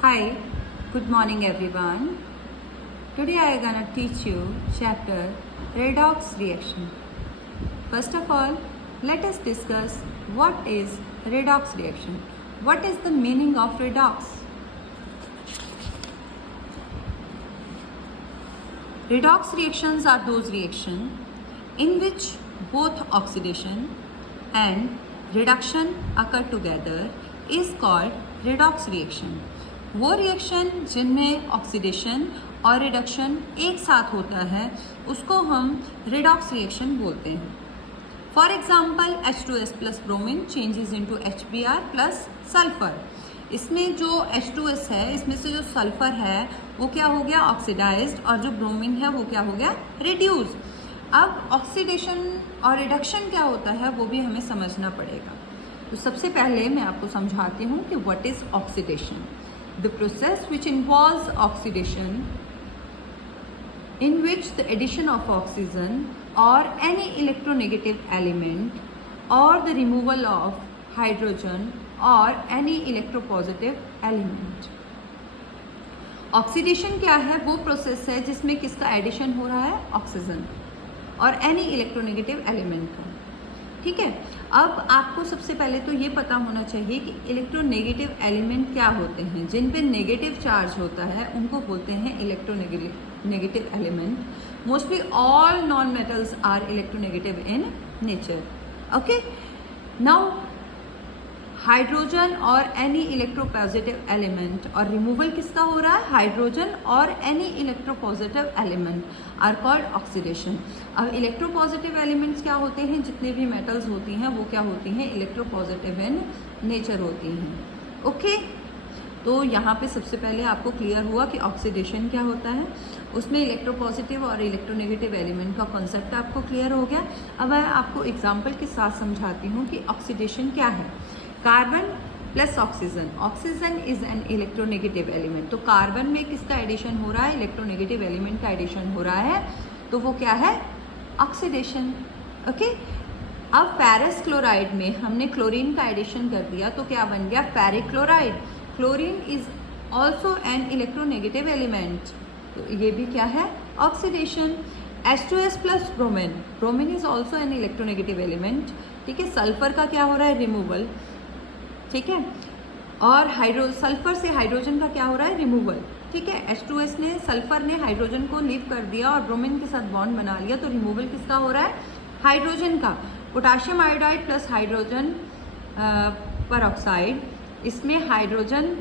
Hi, good morning everyone. Today I am gonna teach you chapter redox reaction. First of all, let us discuss what is redox reaction. What is the meaning of redox? Redox reactions are those reactions in which both oxidation and reduction occur together is called redox reaction. वो reaction जिनमें oxidation और reduction एक साथ होता है उसको हम redox reaction बोलते हैं. For example H2S plus bromine changes into HBr plus sulphur. इसमें जो H2S है इसमें से जो सल्फर है वो क्या हो गया ऑक्सीडाइज्ड और जो ब्रोमीन है वो क्या हो गया रिड्यूस. अब ऑक्सीडेशन और रिडक्शन क्या होता है वो भी हमें समझना पड़ेगा. तो सबसे पहले मैं आपको समझाती हूँ कि what is oxidation. The process which involves oxidation in which the addition of oxygen or any electronegative element or the removal of hydrogen or any electropositive element. Oxidation क्या है? वो प्रोसेस है जिसमें किसका एडिशन हो रहा है? ऑक्सीजन और एनी इलेक्ट्रोनेगेटिव एलिमेंट का. ठीक है. अब आपको सबसे पहले तो ये पता होना चाहिए कि इलेक्ट्रोनेगेटिव एलिमेंट क्या होते हैं. जिन पे नेगेटिव चार्ज होता है उनको बोलते हैं electronegative element. Mostly all non metals are electronegative in nature. Okay. Now hydrogen और एनी इलेक्ट्रोपॉजिटिव एलिमेंट और रिमूवल किसका हो रहा है? हाइड्रोजन और any electropositive element are called oxidation. अब इलेक्ट्रोपॉजिटिव एलिमेंट्स क्या होते हैं? जितने भी मेटल्स होती हैं वो क्या होती हैं? इलेक्ट्रोपॉजिटिव इन नेचर होती हैं. ओके. तो यहाँ पे सबसे पहले आपको क्लियर हुआ कि ऑक्सीडेशन क्या होता है. उसमें इलेक्ट्रोपॉजिटिव और इलेक्ट्रोनेगेटिव एलिमेंट का कॉन्सेप्ट आपको क्लियर हो गया. अब मैं आपको एग्जाम्पल के साथ समझाती हूँ कि ऑक्सीडेशन क्या है. Carbon plus oxygen. Oxygen is an electronegative element. तो कार्बन में किसका एडिशन हो रहा है? इलेक्ट्रोनेगेटिव एलिमेंट का एडिशन हो रहा है. तो वो क्या है? ऑक्सीडेशन. ओके. अब फेरस क्लोराइड में हमने क्लोरीन का एडिशन कर दिया तो क्या बन गया? Ferric chloride. Chlorine is also an electronegative element. तो ये भी क्या है? Oxidation. H2S plus bromine. Bromine is also an electronegative element. ठीक है. सल्फर का क्या हो रहा है? रिमूवल. ठीक है. और सल्फर से हाइड्रोजन का क्या हो रहा है? रिमूवल. ठीक है. H2S ने सल्फर ने हाइड्रोजन को लीव कर दिया और ब्रोमीन के साथ बॉन्ड बना लिया तो रिमूवल किसका हो रहा है? हाइड्रोजन का. Potassium iodide plus hydrogen peroxide. इसमें हाइड्रोजन